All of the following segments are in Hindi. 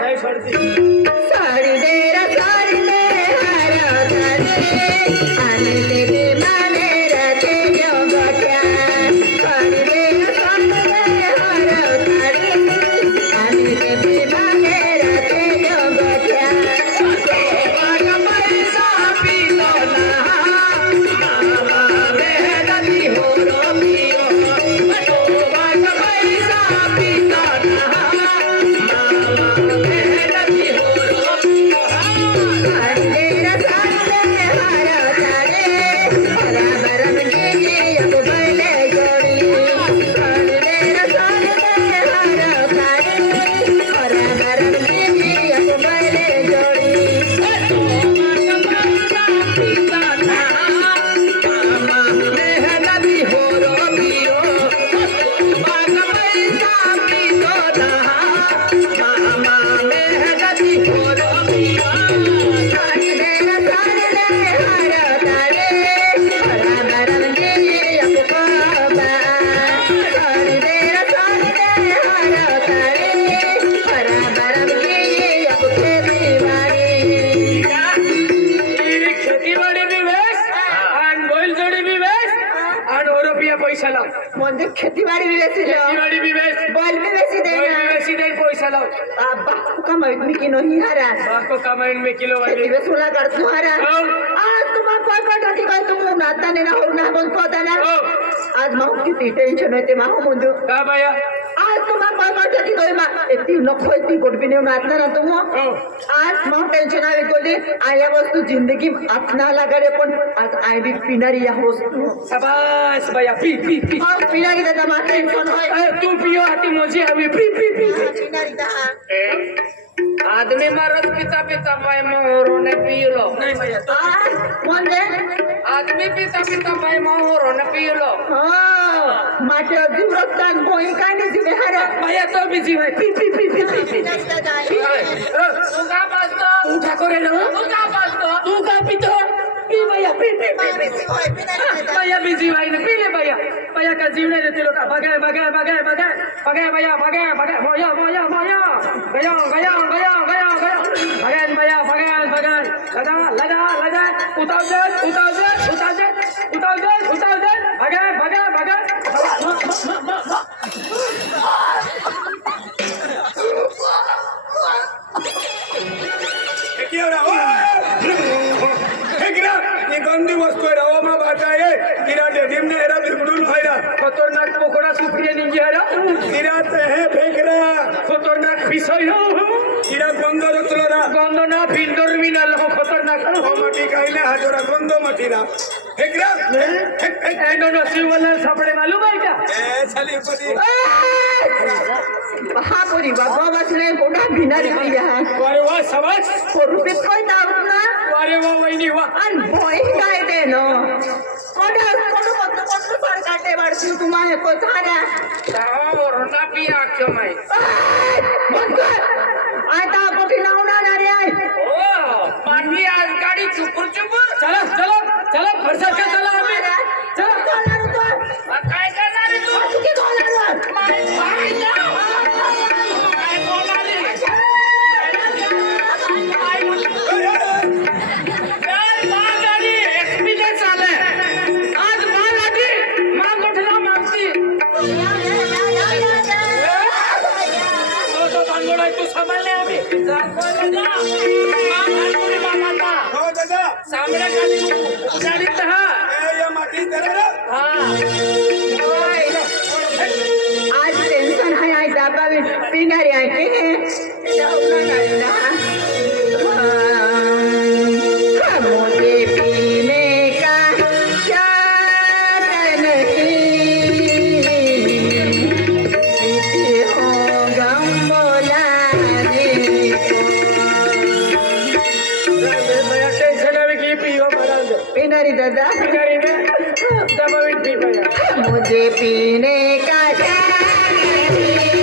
नहीं छोड़ती साड़ी दे रे हरा तारे आने दे दे माने रते जो गोट्या साड़ी दे रे हरा तारे आने दे दे माने रते जो गोट्या म्हणजे खेतीवाडी बी बेसी खेतीवाड़ी भी बेच बॉल बी बेसी दे कोई भी वैसी नहीं पैसा लाओ अब्बा कमाईत मी की नहीं हरा बाको कमाइन में किलो वाली खेती बेसुला करतो हरा हो. आज तुम्हा कोण पटाकी काय तुम्ही नाता ने ना हो ना बोल पोता ना हो. आज माहू किती टेन्शन होते माहू मुंदू का भैया आज तुम्हा कोण पटाकी काय मा ती नको ती गोडबी नेऊ नातना ना तुम हो. आज माहू टेन्शन आवे कोली आया वस्तू जिंदगी अपना लगाडे पण आज आय बी पिनारी या वस्तू शाबाश भैया पी पी पी और पिनारी दादा मा टेन्शन होय अरे तू पियो आती मुझे अभी पी पी पी पिनारी दादा आदमी मारत पिता पिता मैं मोहरों ने पी लो नहीं भैया तो म्हणजे आदमी पिता पिता मैं मोहरों ने पी लो हो माझ्या जीवरक्तान कोणी काय नाही दिले हरा भैया तो बिजी है P P P P P P Pinarayi दादा तू का पासतो तू ठाकोरे ना तू का पासतो तू का पितो पी भैया पी पी पी पी भैया बिजी भाई ने पी ले भैया भैया का जीव नहीं देते लोग भगाए भगाए भगाए भगाए भगाए भैया भगाए भगाए मोया मोया मोया गया गया गया गया गया भगाए भैया भगाए भगाए लगा लगा लगा उतार दे उतार दे उतार दे उतार दे उतार दे भगाए भगाए भगाए क्या हो रहा है गिरा ये गंदी वस्तु है राव मा बाटा है गिरा दे दिन ने एरा बिगड़ुल होइरा खतरनाक पोखरा सुप्रिया निंगे हरा गिरा ते है फेकरा खतरनाक विषय हो गिरा गंध रतलरा गंध ना फिल्टर मिनाल हो खतरनाक हो मटी काइले हाजरा गंध मटीरा फेकरा ए नो नो शिव वाला सापड़े मालूम है क्या ए छली पदी महापुरी बाबा बसले कोणा भिनारी पिया अरे वाह समझ रुपये कोई दारू ना अरे वाह वहिनी वाह आणि भोई काय दे नो कोणा कोण सरकार ते वाढती तुम्हाला कोथाऱ्या और ना पिया क्यों मैं आता कोठी नावणार रे आहे ओ मानवी आज गाड़ी चुपुर चुपुर चलो चलो चलो फरसा के चलो अभी चलो कोणाला तो काय करणार रे तू किती कोणाला माय भाई ना काय बोलणार रे यार मां गाड़ी एक्सपीरियंस आले आज मां गाड़ी मां गोठला मागती तो भांगोडा तू सांभाळले आम्ही जा मां भांगोडी मामाचा हो दादा सामने खाली उजाडीत हा ए या माटी तेरा हाँ आज टेंशन है आज दाबा भी पिनारी आहे के मुझे पीने का चाहत नहीं पीती हो गम बोलाने को भैया टेंशन है कि पियो मारा दे पिनारी दादा गाड़ी में दबावी पी भैया मुझे पीने का चाहत नहीं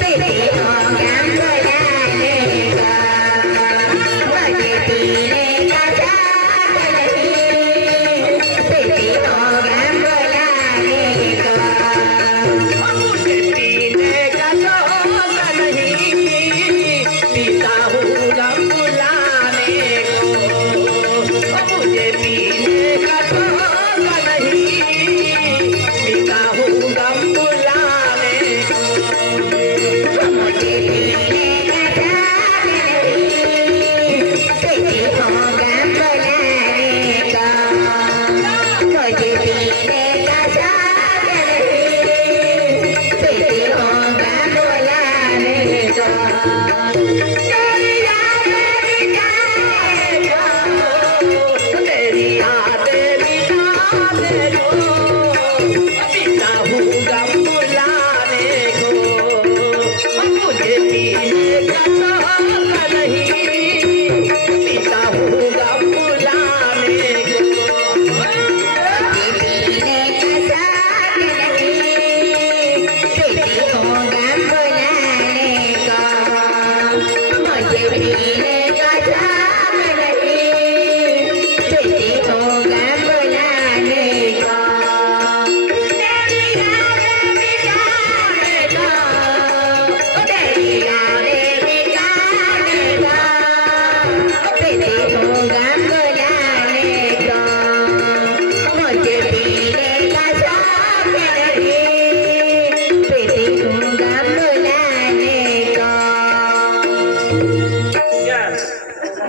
पीती हो गम बोलाने का मुझे पीने का चाहत नहीं पीती हो गम बोलाने का मुझे पीने का शौक नहीं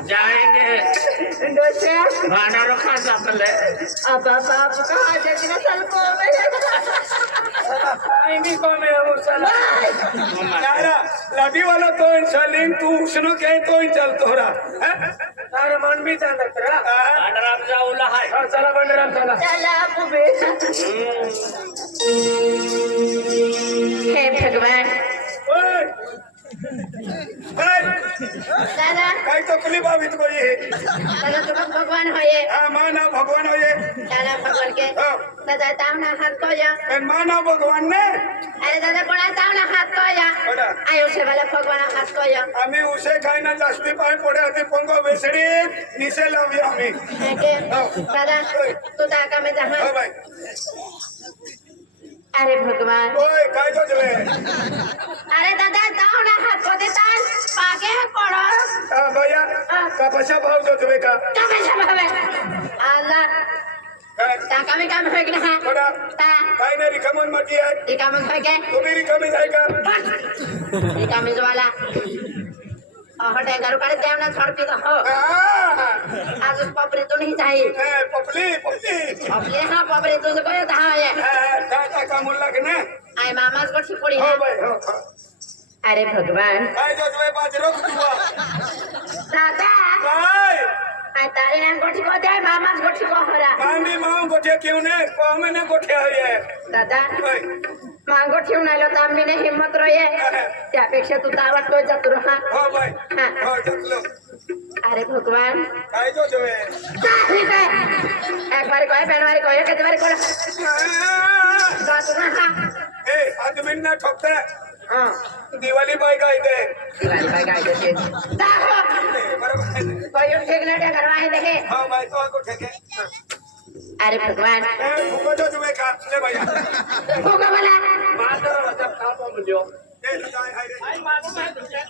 जाएंगे डोसे भाड़ा रखा सकले अब आप कहाँ जाते ना सबको आएंगी कौन है वो साला यारा लड़ी वाला तो इन सलीम तू उसनो कहीं तो इन चल तोरा तारे मन भी चाहत रहा भाड़ा जाऊला है चला बंडराम चला चला आपको बेटा हे भगवान दादा काय तो कुली बाबित को ये दादा तुम भगवान हो ये हां माना भगवान हो ये दादा भगवान के दादा तावना हाथ को या माना भगवान ने अरे दादा कोणा तावना हात को या आयो से वाला भगवान हात को या आम्ही उसे खायना जास्ती पाय पडे होते पंगो बेसडी निसे लावली आम्ही दादा तू ताका में जा हो भाई अरे भगवान ओए काय तो जले अरे दादा तावना हात को देता पाके पड़ो भैया का पैसा भाव जो तुम्हें का कमे से भावे अल्लाह ताका में काम होएगा ना थोड़ा ता काय नहीं रिकमन मत है ये काम होएगा तू भी रिकम जाएगा ये काम वाला हटे घर पर देवना छोड़ पी तो हो आज पपरे तो नहीं चाहिए पपली पपली पपले हाँ पपरे तो कोई था ये टाटा का मुल्ला के ना आई मामा को छिपड़ी हो है भाई हो अरे भगवान काय जो तुम्हें बाज रोक हुआ दादा भाई आई तारे नाम गोठी को दे मामा गोठी को हरा मांडी मां गोठे क्यों ने कौन ने गोठे हुई है दादा ओए मां गोठी उनालो तो आम्ही ने हिम्मत रहे त्यापेक्षा तू तावट तो जात रहा हो भाई हो चल लो अरे भगवान काय जो जो है ठीक है एक बार कोई बनवारी कोई के बार कोला बात ना ए आदमी ना ठोकता हां दिवाली बाई का इधे दिवाली भाई गाय दे दाखो बराबर कोई ठेकने दे करवाए देखे हां भाई तो को ठेके अरे भगवान भूखो जो तुम्हें का ले भैया भूखा वाला मादर जब खा तो मुझे ए जाए हाय रे भाई मालूम है तुझे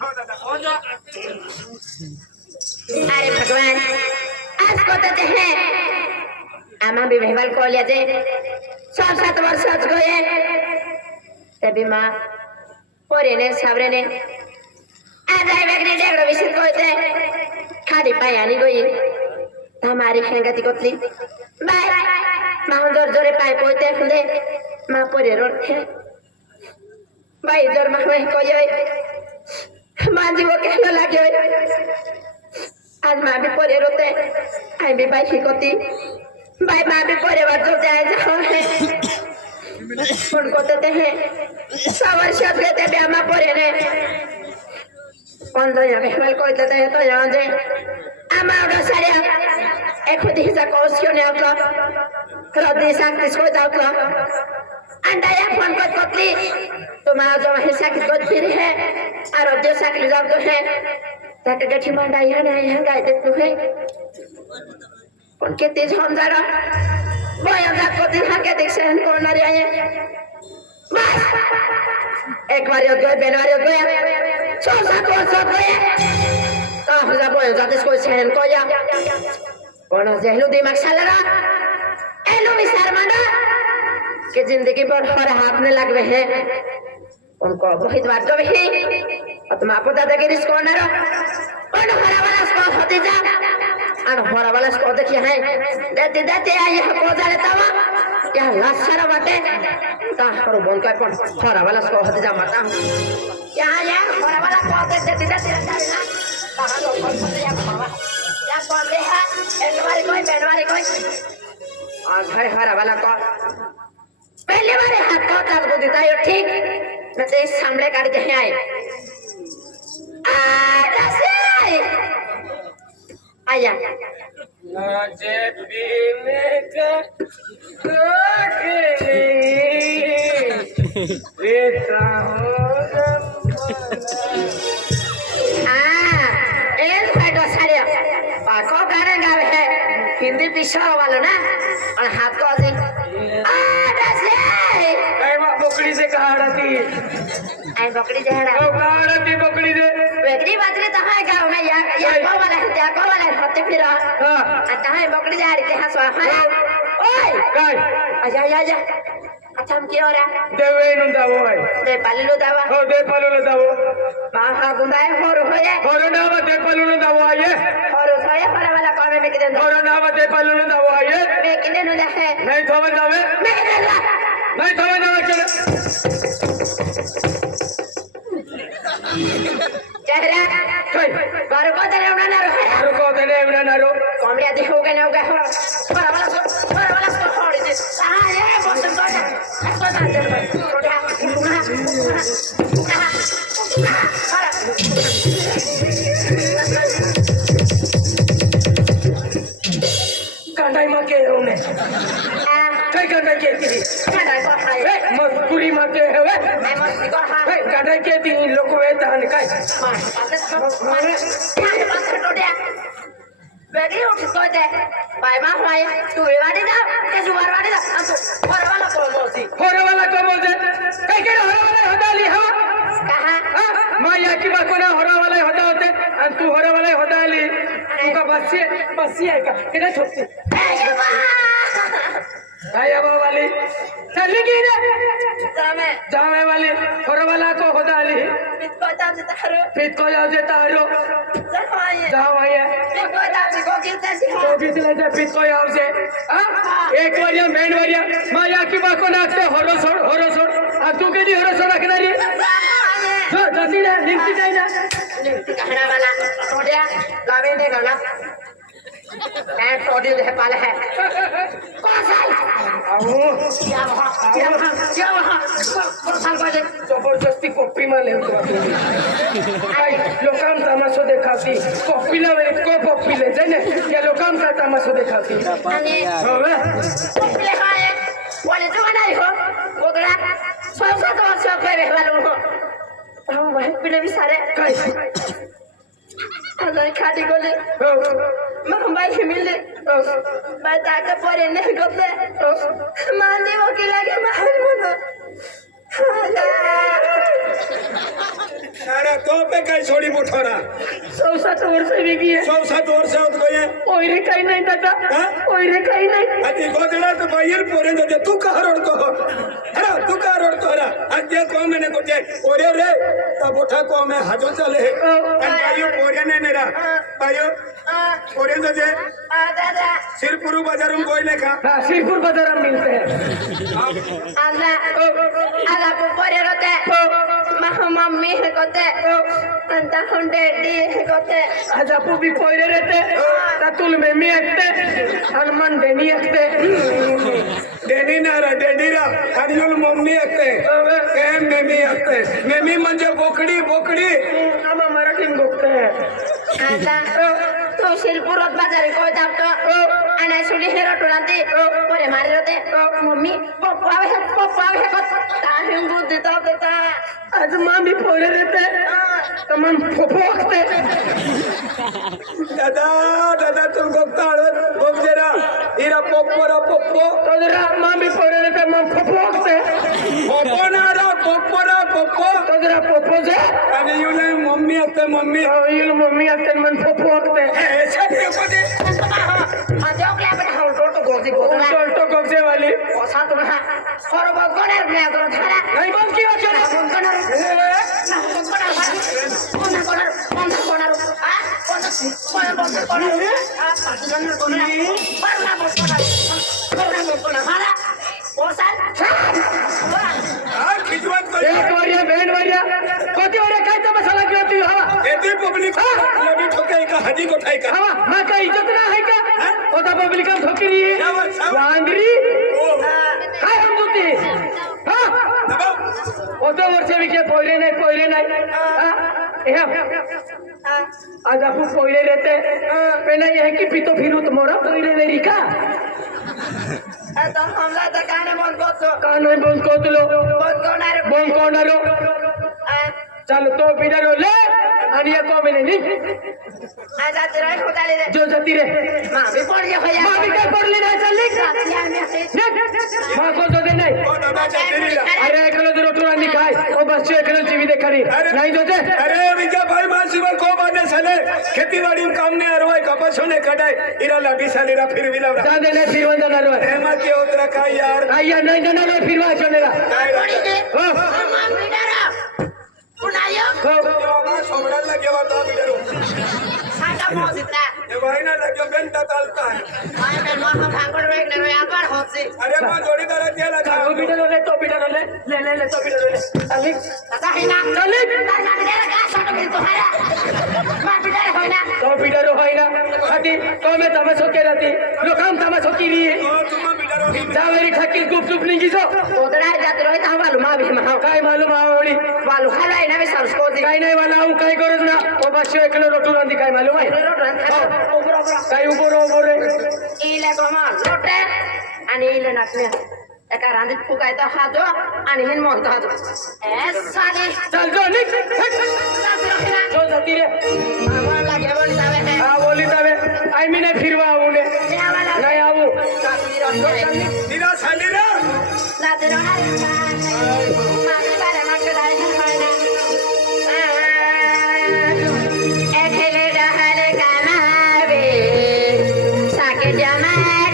हो दादा हो जा अरे भगवान आज को तो है आमा भी भेवल को ले दे 7 वर्ष आज गए तभी माँ पोरे ने सावरे ने आज आई बैग ने डेगड़ो विषय को दे खाड़ी पायानी गई हमारी खेंगती कोतली बाय माँ जोर जोरे पाए पोते खुदे माँ पोरे रोड थे भाई जोर माँ में को जाए माँ जी वो कहने लगे आज माँ भी पोरे रोते आई भी भाई शिकोती भाई माँ भी पोरे बात जो जाए जाओ है उनको देते हैं 100 वर्ष देते भी अम्मा पोरे ने कौन तो यहाँ पे को देते हैं तो यहाँ जे अम्मा उड़ा सारे एक खुद ही सा कोशियों ने आपका रद्दी सांग किसको जाऊँगा अंडा या फोन पर कोतली तुम आज जो हिस्सा की कोत फिर है और रद्दी सांग ले जाओ तो है ताकि गठी मंडा यहाँ गाय देते हैं उनके तेज हम जरा बोया को दिन हाँ के देख से हैं कौन नरी आये बस एक बार यो गए बेनवार यो गए 6-7 वर्ष गए कहाँ जा बोया जाते इसको सहन को या कौन है जहलू दिमाग सालरा एलो विचार माना कि जिंदगी पर हर हाथ में लग रहे हैं उनको बहुत बात तो भी तुम आपको दादागिरी इसको ना रो कौन हरा वाला इसको होती जा और हरा वाला इसको देखिए हैं देते आए को जा लेता हुआ यह लाशरा बाटे ता करो बोल कर पर हरा वाला इसको होती जा माता यहाँ यार हरा वाला को देते ना कहाँ लोग कौन होते या कौन दे है बेनवारी कोई आज है हरा वाला को पहले बारे हाथ को तक को देता है ठीक मैं तेरे सामने काट के आए आया नाचे पीने का हिंदी पिछड़ा वालों ना और हाथ को बकरी से कहा रहती आई बकरी जहरा कहा रहती बकरी से बकरी बाजरे तो है गाँव में या को वाला होते फिर आता है बकरी जहर के हंसवा है ओए काय आजा आजा Macam kiora. देवे नु जावो आहे De palu dawa. हो दे पालूला जावो Maha gundai horo hoye. होरो नाव दे पालूला जावो आहे Horo hoye para wala kome me kiden. होरो नाव दे पालूला जावो आहे Me kiden no dahe. नाही थोवे जावे Me kiden la. नाही थोवे जावे चले Jahra. काय Baru ko tane una na rohe. हारो को देने एवना नारो Komri adi hoga na hoga ho. Para wala so hori de. Ah ye bosan ko na. Ko na de. Para. कांडाई मा के होने Ah. काय कांडाई के ती Kadai ko hai. ए मजदूरी मा के है वे Ai mos ko ha. ए कांडाई के ती लोक वे तान काय Bagi udah kau deh, baik mah baik, tu beri dah, kesuar beri dah, antu, orang mana promosi, होरो वाला को बोलते काय के होरो वाला होदाली हवा kah? माया की बात कोना होरो वाला होदा होते आणि तू होरो वाला होदाली तुका बस्सी आहे का किती छोटी काय अब वाली चली की ना Sama, जावे वाली होरो वाला को होदाली kau tahu taruh, फिर को जाओ जे तारो sama जाओ आया kau tahu kau kita sih, तो बिचले जे फिर को जाओ जे एक वरिया मेन वरिया माया की बात को नाचते होरो सोड आ तू के दी होरो सोड रखनारी जो जसी ना लिखती जाए ना कहना वाला, तो dia, लावे दे गाना, मैं प्रोड्यूस है पाले है, कौन सा? आओ क्या वहाँ, कौन सा बाजे? जबरदस्ती कॉपी माले काय लोकांना तमाशा देखाती कॉपीला वेळी को कॉपीले जाने या लोकांना तमाशा देखाती आणि हो बे कुठले आहे वाले तो नाही हो बोगडा 6-7 वर्ष पहिले वालो हो हम वही पिले भी सारे काय अजून खाडी गोले हो मग बाई मिळले बाई ताका परे नाही गपले मांदी वकील लागे महान म्हणतो सारा तो पे काय सोडी मोठोरा 6-7 वर्ष वेगळी आहे 6-7 वर्ष होत गए ओयरे काही नाही दादा हा? ओयरे काही नाही आधी गोदडा तो बाहेर पोरेंद दे तू का रडतो अरे तू का रडतो रा आज को मैंने कोटे ओरे रे ता बोठा को मैं हाजो चले आणि बायो पोरे ने नेरा बायो पोरेंद दे दादा सिरपुर बाजारून कोई खा हाँ शिरपुर बाजार में मिलते हैं आला आला परे रहते महा मम्मी है कोते अंता हुंडे डी है कोते आज आपू भी पोयरे रहते तातुल में मी एकते हनुमान देनी एकते डेनी नारा डेडीरा आणि मम्मी असते काय मेमी असते मेमी म्हणजे बोकडी बोकडी आम्हा मराठीत बघते हैं आता तो शिरपुरात बाजारी कोई दाबतो आणि सुडी हेरो टुरांती परे मारी रहते मम्मी पप्पा आहे कोत काहे बुद्धी देता आज माँ भी पोयरे रहते तो मन फोफोकते दादा दादा तू गोगता हळद गोग जरा हिरा पोप्पोरा पोप्पो तो जरा माँ भी पोयरे रहते मन फोफोकते पोपोनारा पोप्पोरा पोप्पो तो जरा पोफो से आणि युले मम्मी असते मम्मी ये मम्मी आते मन फोफोकते ऐसे नहीं होते हा जो क्या बना हो तो गोजी गोतला उल्टो गोगसे वाली ओसा तुम्हा सर्व कोणा रे तो थारा नहीं बंद किया चल कोणा रे कोणा हाँ खिचवत कर एक वरिया बहन वरिया कोती वरिया काय तमाशा लगी होती हवा येते पब्लिक लगी ठोके का हजी को ठाई का हवा माँ का इज्जत ना है क्या होता पब्लिक हम ठोकी रही है वांदरी काय हम बोलते हाँ दबाओ होता वर्ष भी क्या पोयरे नहीं आज आप पोयरे रहते पहले यह कि पितो फिरू तुम्हारा पोयरे मेरी का तो हमला तो काने मन को कान में बोल को तो लो मन कोणा रे बोल कौन रो चल तो बिना रो ले आणि या को मैंने नहीं आज जाते रे खोदाले रे जो जाती रे मामी पडले होया मामी काय पडली नाही चालली को जो दे नाही ओ दादा जाते रे अरे एकलो जो रोटू आणि काय ओ बस एकलो जीवी देखाडी नाही जो दे अरे विजय भाई मासिवा को बाने साले खेतीबाड़ी में काम ने अरवाई कपास होने कटाई इरा लाठी साले रा फिर भी लावरा जा दे नाही फिरवून जाणार होय हेमा के उतरा का यार आया नाही जाणार होय फिरवा चलेला काय पडी दे हो मामी डरा पुनायो हो बाबा सोमडा लगे वाता बिडरो साटा मोजित्रा ये भाई ना लगे बेंटा तालता है माय में महा भांगड़ वेग ने आबार होसी अरे मां जोड़ीदार दिया लगा तो बिटर ले तो बिटर ले तो बिटर ले चालली तसा है ना चालली तार मामी डरा का साटा में तुम्हारा मामी डरा होय ना तो बिटर होय ना खाती तो में तमा सोके राती लोकाम तमा सोकी री ओ तुम बिडरो ही जावेरी खाकी गुप गुप निंगी जो ओदड़ा जाते रोय ता वालू मामी महा काय मालूम आवडी वालू खालाय ना विचार कोदी काय नाही मला आऊ काय गरज ना ओ बस एकलो रोटू रांदी काय मालूम आहे काय उभो रे इले गोमा लोटे आणि इले नाटल्या एका रांदीत फुगायचा हातो आणि हिन मोहतो हातो ए साली चल जो निक जो जाती रे मामा लागे बोल जावे है हा बोली तवे आई मी नाही फिरवा आऊने देवाला नाही आऊ साली रोटे निरा साली रा लाते रोना मामी बारे